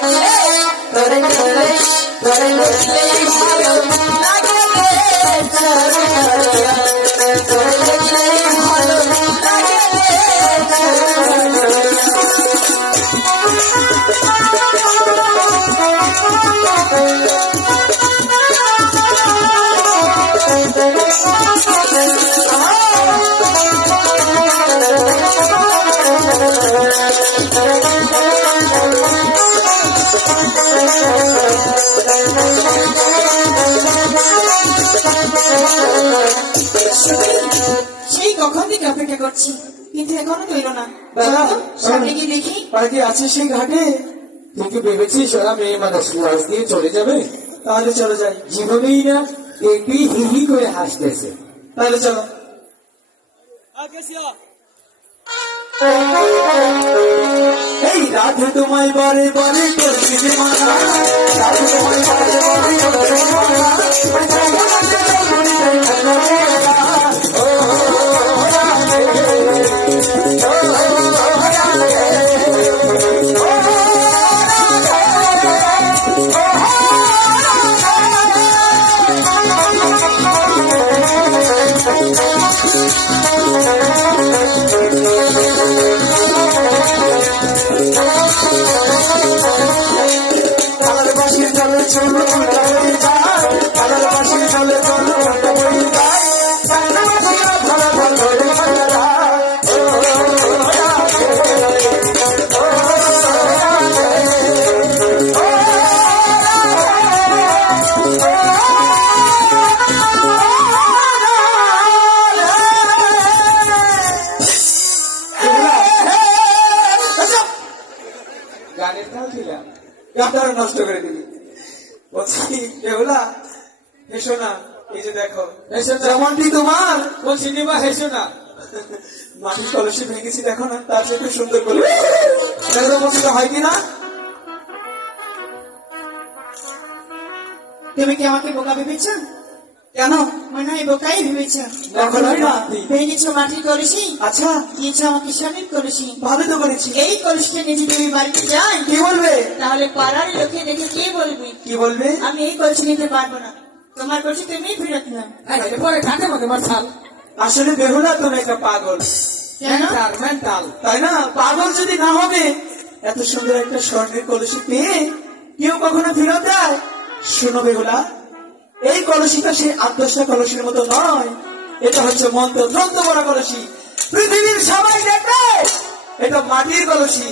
দেখলে তোরে করছি। কিন্তু এখনও এলো না। সামনে গিয়ে দেখি। বাকি আছে সেই ঘাটে। তুই কি ভেবেছিস ওরা মেয়ে মানুষ লাশ দিয়ে চলে যাবে? তাহলে চলো যাই। জীবনেই না একটি হি হি করে হাসতেছে। তাহলে চলো। এই রাধে তোমায় বারে বারে করছি মানা রাধে তোমায় বারে বারে করছি মানা গানটা নষ্ট করে দিবি। বলছি বেহুলা হেসো না এই যে দেখো হেসো যেমনটি তোমার বলছি নিবা হেসো না। মাটির কলসি ভেঙেছি দেখো না তার সাথে সুন্দর করে। হয় কি না? তুমি কি আমাকে বোকা ভেবেছ? কেন? মনে হয় বোকাই ভেবেছ। এখন ভেঙেছ মাটির কলসি আচ্ছা। দিয়েছ আমাকে স্বামীর কলসি ভালো তো করেছি। এই কলসিটা নিয়ে যদি তুমি বাড়িতে যাই কি বলবে? তাহলে পাড়ার লোকে দেখে কে বলবে? কি বলবে? আমি এই কলসি নিতে পারব না। তোমার কলসি তুমি ফেরত পরে আসলে বেহুলা তুমি একটা পাগল। তাই না? পাগল যদি না হবে এত সুন্দর একটা স্বর্ণের কলসি পেয়ে কেউ কখনো ফেরত দেয় শোনো বেহুলা এই কলসিটা সেই দশটা কলসির মতো নয়। এটা হচ্ছে মন্ত্র দ্রন্দ্ব করা কলসি। পৃথিবীর সবাই দেখবে এটা মাটির কলসি।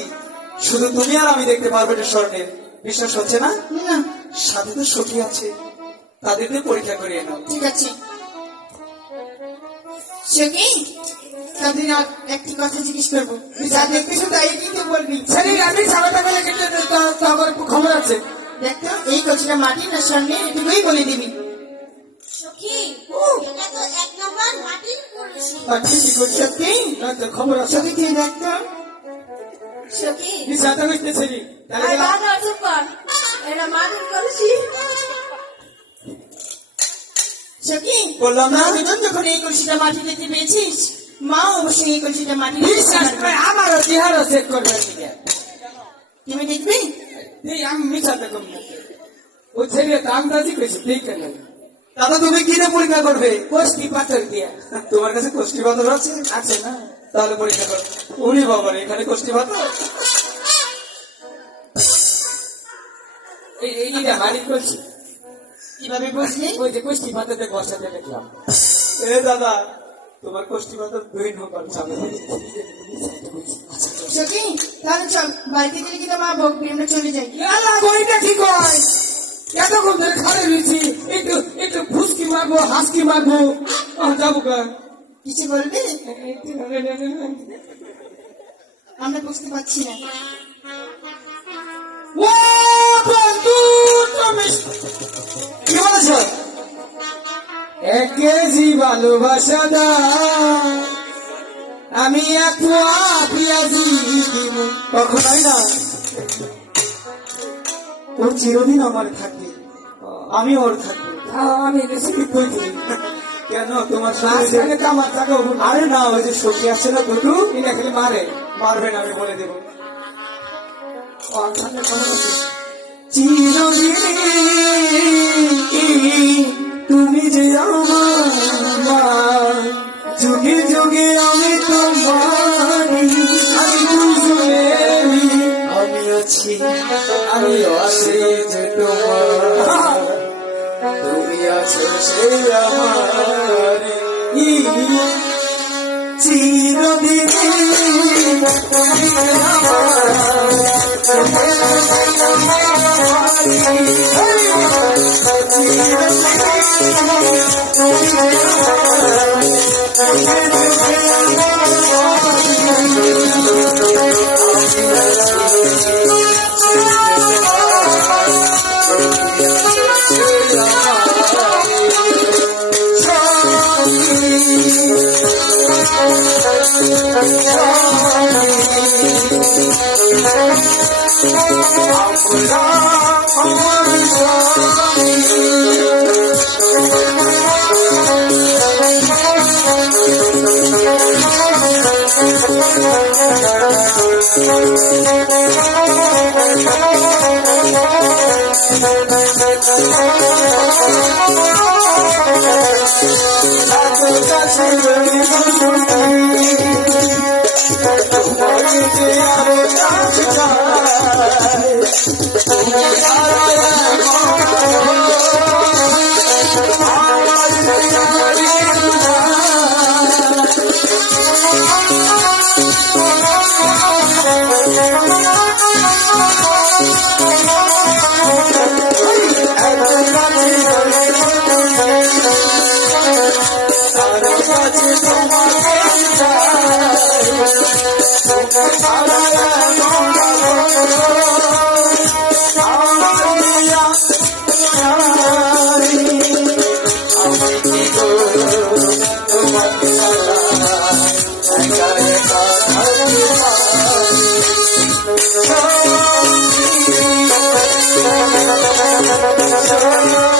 শুধু তুমি আর আমি দেখতে পারব এটা স্বর্ণের। বিশ্বাস হচ্ছে না? সাথে তো সখী আছে। তাদেরকে পরীক্ষা করিয়ে নাও ঠিক আছে। সখী তাদের একটি কথা জিজ্ঞেস করব। যা দেখতেছো তাই কিন্তু বলবি। শরীর আমি সাবাটা বলে কিন্তু খবর আছে। দেখতো এই কলসিটা মাটি না সামনে এটুকুই বলে দিবি। খবর আছে সখী তুই দেখতো সখী। কি সাথে করতে শরীর তাহলে আর গেলাম। বাবা চুপ কর। এটা মাটির কলসি। সখী বললাম না দুজন যখন এই কলসিটা মাটি দিতে পেয়েছিস মা অবশ্যই এই কলসিটা মাটি আমারও চেহারা চেক করবে তুমি দেখবি? এই আমি মিশাতে কম ও ছেলে তো করেছে ঠিক কেন দাদা তুমি কি না পরীক্ষা করবে কোষ্টি পাথর দিয়া তোমার কাছে কোষ্ঠী পাথর আছে আছে না তাহলে পরীক্ষা করো উনি বাবার এখানে কোষ্ঠী পাথর এইটা করছি কীভাবে বুঝলি ওই যে কোষ্টি পাথরতে বসাতে দেখলাম এ দাদা তোমার কোষ্ঠী পাথর দুই নম্বর চাবে সখী তাহলে চল বাড়িতে গেলে কিন্তু মা বকবি আমরা চলে যাই আল্লাহ বইটা ঠিক হয় এতক্ষণ ধরে খাড়ে রয়েছি একটু একটু ফুসকি মারবো হাসকি মারবো। যাব গা কিছু বলবে? আমরা বুঝতে পারছি না। ও বন্ধু তুমি কি বলেছ? এক কেজি ভালোবাসা দা আমি পিয়াজি কখনোই না? ও চিরদিন আমার থাকবে আমি ওর থাকব তাও আমি কেন? তোমার মাঝখানে সঙ্গে কামার থাকো আরে না ওই যে সখী আসছে না দুটু এটা খালি মারে। মারবেন আমি বলে দেবো। চিরদিন আছো সেই আমার চিরদিন তোমার Oh,